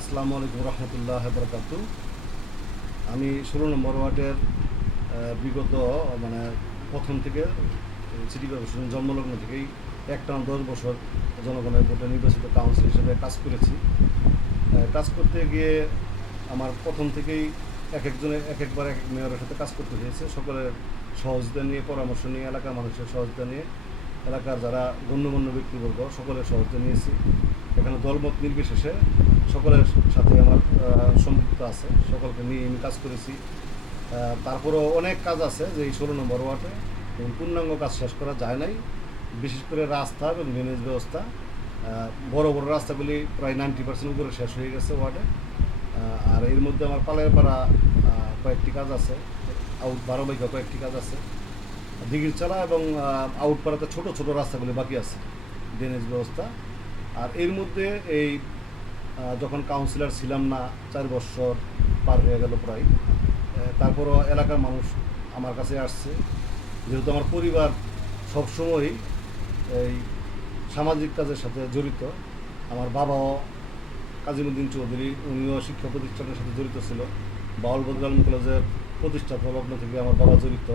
আসসালামু আলাইকুম রহমতুল্লাহ বরকাতু। আমি 16 নম্বর ওয়ার্ডের বিগত মানে প্রথম থেকে সিটি কর্পোরেশন জন্মলগ্ন থেকেই একটানা 10 বছর জনগণের ভোটে নির্বাচিত কাউন্সিল হিসেবে কাজ করেছি। কাজ করতে গিয়ে আমার প্রথম থেকেই এক একজনে এক একবার এক এক মেয়রের সাথে কাজ করতে হয়েছে। সকলের সহযোগিতা নিয়ে, পরামর্শ নিয়ে, এলাকার মানুষের সহযোগিতা নিয়ে, এলাকার যারা গণ্যমান্য ব্যক্তিবর্গ সকলের সহযোগিতা নিয়েছি। এখানে দলমত নির্বিশেষে সকলের সাথে আমার সম্পৃক্ত আছে, সকলকে নিয়ে আমি কাজ করেছি। তারপরেও অনেক কাজ আছে যে এই 16 নম্বর ওয়ার্ডে পূর্ণাঙ্গ কাজ শেষ করা যায় নাই। বিশেষ করে রাস্তা এবং ড্রেনেজ ব্যবস্থা, বড় বড় রাস্তাগুলি প্রায় 90% উপরে শেষ হয়ে গেছে ওয়ার্ডে। আর এর মধ্যে আমার পাড়া কয়েকটি কাজ আছে, আউট 12 বাইকা কয়েকটি কাজ আছে। দিঘির চালা এবং আউটপাড়াতে ছোট ছোট রাস্তাগুলি বাকি আছে, ড্রেনেজ ব্যবস্থা। আর এর মধ্যে এই যখন কাউন্সিলর ছিলাম না, 4 বছর পার হয়ে গেল প্রায়, তারপরও এলাকার মানুষ আমার কাছে আসছে। যেহেতু আমার পরিবার সবসময়ই এই সামাজিক কাজের সাথে জড়িত। আমার বাবাও কাজীমুদ্দিন চৌধুরী, উনিও শিক্ষা প্রতিষ্ঠানের সাথে জড়িত ছিল। বাউল বদরুল আলম কলেজের প্রতিষ্ঠাতা লগ্ন থেকে আমার বাবা জড়িত।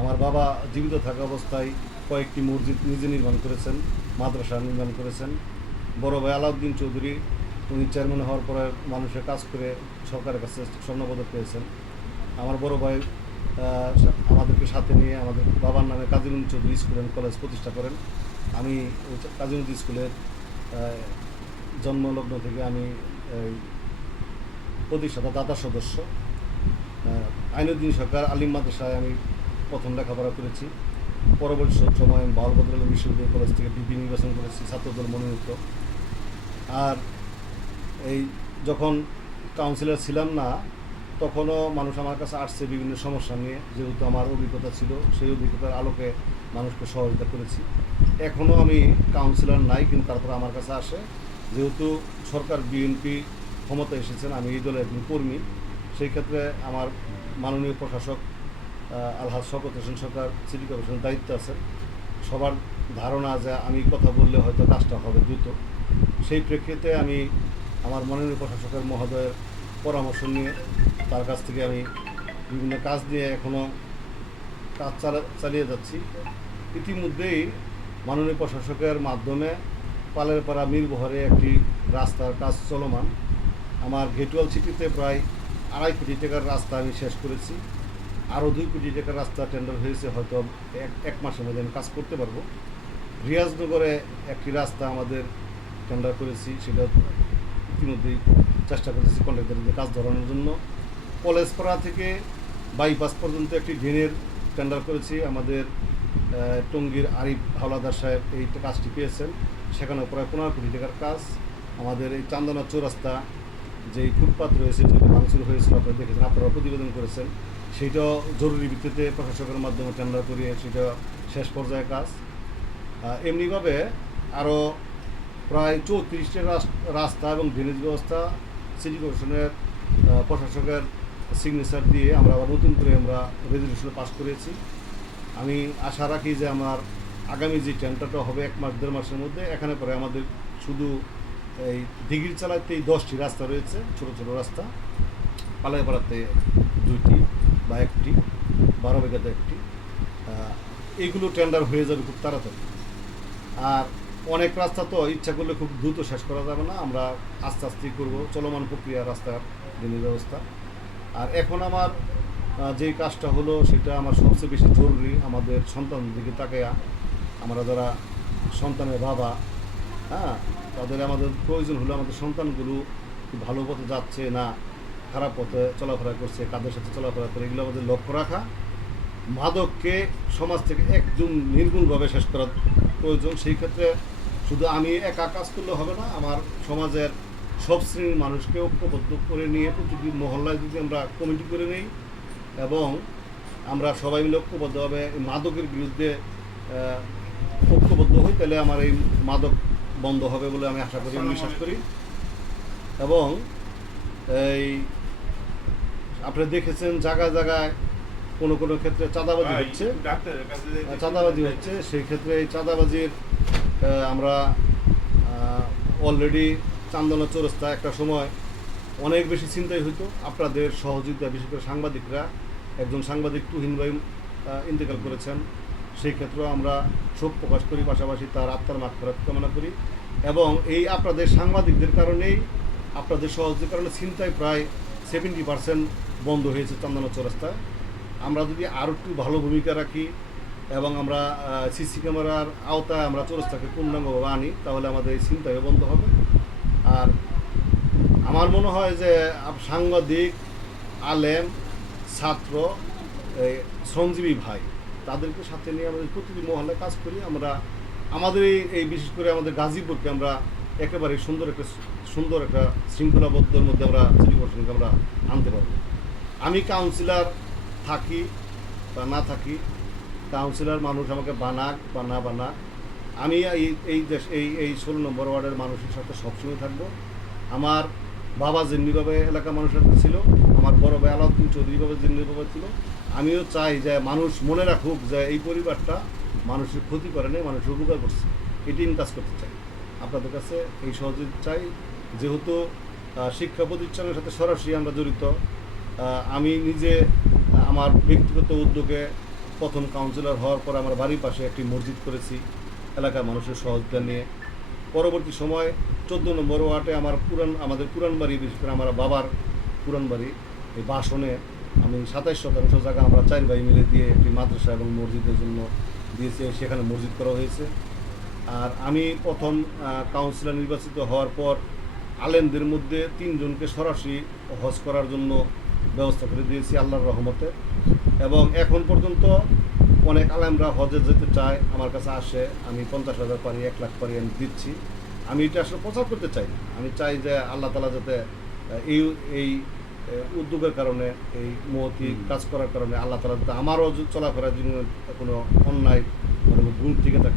আমার বাবা জীবিত থাকা অবস্থায় কয়েকটি মসজিদ নিজে নির্মাণ করেছেন, মাদ্রাসা নির্মাণ করেছেন। বড় ভাই আলাউদ্দিন চৌধুরী, উনি চেয়ারম্যান হওয়ার পরে মানুষের কাজ করে সরকারের কাছে স্বর্ণপদক পেয়েছেন। আমার বড় ভাই আমাদেরকে সাথে নিয়ে আমাদের বাবার নামে কাজীমুদ্দিন চৌধুরী স্কুল অ্যান্ড কলেজ প্রতিষ্ঠা করেন। আমি ওই কাজীমুদ্দিন স্কুলের জন্মলগ্ন থেকে আমি এই প্রতিষ্ঠাতা দাতা সদস্য। আইনুদ্দিন সরকার আলিম মাদ্রাসায় আমি প্রথম লেখাপড়া করেছি। পরবর্তী সময় আমি বাউল বদরুল আলম বিশ্ববিদ্যালয় কলেজ থেকে ডিগ্রি নির্বাচন করেছি, ছাত্রদল মনোনীত। আর এই যখন কাউন্সিলর ছিলাম না, তখনও মানুষ আমার কাছে আসছে বিভিন্ন সমস্যা নিয়ে। যেহেতু আমার অভিজ্ঞতা ছিল, সেই অভিজ্ঞতার আলোকে মানুষকে সহযোগিতা করেছি। এখনও আমি কাউন্সিলর নাই, কিন্তু তারপর আমার কাছে আসে। যেহেতু সরকার বিএনপি ক্ষমতা এসেছেন, আমি এই দলের একজন কর্মী, সেই ক্ষেত্রে আমার মাননীয় প্রশাসক আলহাজ শওকত হোসেন সরকার সিটি কর্পোরেশনের দায়িত্ব আছে। সবার ধারণা যে আমি কথা বললে হয়তো কাজটা হবে দ্রুত। সেই প্রেক্ষিতে আমি আমার মাননীয় প্রশাসকের মহোদয়ের পরামর্শ নিয়ে তার কাছ থেকে আমি বিভিন্ন কাজ দিয়ে এখনও কাজ চালিয়ে যাচ্ছি। ইতিমধ্যেই মাননীয় প্রশাসকের মাধ্যমে পালেরপাড়া মিরবহরে একটি রাস্তার কাজ চলমান। আমার গেটওয়াল সিটিতে প্রায় 2.5 কোটি টাকার রাস্তা আমি শেষ করেছি। আরও 2 কোটি টাকার রাস্তা টেন্ডার হয়েছে, হয়তো এক মাসের মধ্যে আমি কাজ করতে পারবো। রিয়াজনগরে একটি রাস্তা আমাদের টেন্ডার করেছি, সেটা ইতিমধ্যেই চেষ্টা করতেছি কন্ট্রাক্টরদের কাজ ধরানোর জন্য। কলেজপাড়া থেকে বাইপাস পর্যন্ত একটি ড্রেনের টেন্ডার করেছি। আমাদের টঙ্গীর আরিফ হাওলাদার সাহেব এই কাজটি পেয়েছেন, সেখানে প্রায় 15 কোটি টাকার কাজ। আমাদের এই চান্দনা চৌরাস্তা যেই ফুটপাথ রয়েছে, যেটা ভাঙচুর হয়েছিল, আপনারা দেখেছেন, আপনারা প্রতিবেদন করেছেন, সেইটাও জরুরি ভিত্তিতে প্রশাসকের মাধ্যমে টেন্ডার করিয়ে সেটা শেষ পর্যায়ে কাজ। এমনিভাবে আরও প্রায় 34টি রাস্তা এবং ড্রেনেজ ব্যবস্থা সিটি কর্পোরেশনের প্রশাসকের সিগনেচার দিয়ে আমরা আবার নতুন করে আমরা রেজলিউশনে পাস করেছি। আমি আশা রাখি যে আমার আগামী যে টেন্ডারটা হবে 1 মাস 1.5 মাসের মধ্যে, এখানে পরে আমাদের শুধু এই দিঘির চালাতেই 10টি রাস্তা রয়েছে, ছোট ছোট রাস্তা। পালাইপাড়াতে 2টি বা 1টি, 12 বিঘাতে 1টি। এইগুলো টেন্ডার হয়ে যাবে খুব তাড়াতাড়ি। আর অনেক রাস্তা তো ইচ্ছা করলে খুব দ্রুত শেষ করা যাবে না, আমরা আস্তে আস্তেই করবো, চলমান প্রক্রিয়া রাস্তার ড্রেনেজ ব্যবস্থা। আর এখন আমার যেই কাজটা হলো সেটা আমার সবচেয়ে বেশি জরুরি। আমাদের সন্তানদের দিকে তাকাইয়া, আমরা যারা সন্তানের বাবা, হ্যাঁ, তাদের আমাদের প্রয়োজন হলো আমাদের সন্তানগুলো ভালো পথে যাচ্ছে না খারাপ পথে চলাফেরা করছে, কাদের সাথে চলাফেরা করে, এগুলো আমাদের লক্ষ্য রাখা। মাদককে সমাজ থেকে একদম নির্মূলভাবে শেষ করা প্রয়োজন। সেই ক্ষেত্রে শুধু আমি একা কাজ করলে হবে না, আমার সমাজের সব শ্রেণীর মানুষকে ঐক্যবদ্ধ করে নিয়ে প্রতিটি মহল্লায় যদি আমরা কমিটি করে নিই এবং আমরা সবাই মিলে ঐক্যবদ্ধভাবে মাদকের বিরুদ্ধে ঐক্যবদ্ধ হই, তাহলে আমার এই মাদক বন্ধ হবে বলে আমি আশা করি, বিশ্বাস করি। এবং এই আপনি দেখেছেন জায়গায় জায়গায় কোনো কোনো ক্ষেত্রে চাঁদাবাজি হচ্ছে। সেই ক্ষেত্রে এই চাঁদাবাজির আমরা অলরেডি চান্দনা চৌরাস্তা একটা সময় অনেক বেশি চিন্তাই হইতো। আপনাদের সহযোগিতা, বিশেষ করে সাংবাদিকরা, একজন সাংবাদিক তুহিন ভাই ইন্তেকাল করেছেন, সেই ক্ষেত্রেও আমরা শোক প্রকাশ করি, পাশাপাশি তার আত্মার মাগফিরাত কামনা করি। এবং এই আপনাদের সাংবাদিকদের কারণেই, আপনাদের সহযোগিতার কারণে ছিনতাই প্রায় 70% বন্ধ হয়েছে চান্দনা চৌরাস্তায়। আমরা যদি আরও একটু ভালো ভূমিকা রাখি এবং আমরা সিসি ক্যামেরার আওতায় আমরা চৌরাস্তাকে পূর্ণাঙ্গভাবে আনি, তাহলে আমাদের এই ছিনতাইও বন্ধ হবে। আর আমার মনে হয় যে সাংবাদিক, আলেম, ছাত্র, শ্রমজীবী ভাই, তাদেরকে সাথে নিয়ে আমাদের প্রতিটি মহল্লায় কাজ করি। আমরা আমাদের এই বিশেষ করে আমাদের গাজীপুরকে আমরা একেবারে সুন্দর একটা শৃঙ্খলাবদ্ধের মধ্যে আমরা সিটি কর্পোরেশনকে আমরা আনতে পারবো। আমি কাউন্সিলর থাকি বা না থাকি, কাউন্সিলর মানুষ আমাকে বানাক বা না বানাক, আমি এই 16 নম্বর ওয়ার্ডের মানুষের সাথে সবসময় থাকবো। আমার বাবা যেমনিভাবে এলাকার মানুষের সাথে ছিল, আমার বড় ভাই আলাউদ্দিন চৌধুরী বাবা যেমনিভাবে ছিল, আমিও চাই যে মানুষ মনে রাখুক যে এই পরিবারটা মানুষের ক্ষতি করে নেই, মানুষের উপকার করছে। এটি আমি কাজ করতে চাই। আপনাদের কাছে এই সহযোগিতা চাই। যেহেতু শিক্ষা প্রতিষ্ঠানের সাথে সরাসরি আমরা জড়িত, আমি নিজে আমার ব্যক্তিগত উদ্যোগে প্রথম কাউন্সিলর হওয়ার পর আমার বাড়ির পাশে একটি মসজিদ করেছি এলাকার মানুষের সহযোগিতা নিয়ে। পরবর্তী সময় 14 নম্বর ওয়ার্ডে আমাদের পুরান বাড়ি, বিশেষ করে আমার বাবার পুরান বাড়ি, এই বাসনে আমি 27% জায়গা আমরা 4 ভাই মিলে দিয়ে একটি মাদ্রাসা এবং মসজিদের জন্য দিয়েছি, সেখানে মসজিদ করা হয়েছে। আর আমি প্রথম কাউন্সিলর নির্বাচিত হওয়ার পর আলেমদের মধ্যে 3 জনকে সরাসরি হজ করার জন্য ব্যবস্থা করে দিয়েছি আল্লাহর রহমতে। এবং এখন পর্যন্ত অনেক আলেমরা হজে যেতে চায়, আমার কাছে আসে, আমি 50,000 পারি, 1 লাখ পারি, আমি দিচ্ছি। আমি এটা আসলে প্রচার করতে চাই। আমি চাই যে আল্লাহ তাআলা যাতে এই উদ্যোগের কারণে, এই মহতি কাজ করার কারণে আল্লাহ তাআলা যাতে আমারও চলাফেরার জন্য কোনো অন্যায় ভুল থেকে থাকে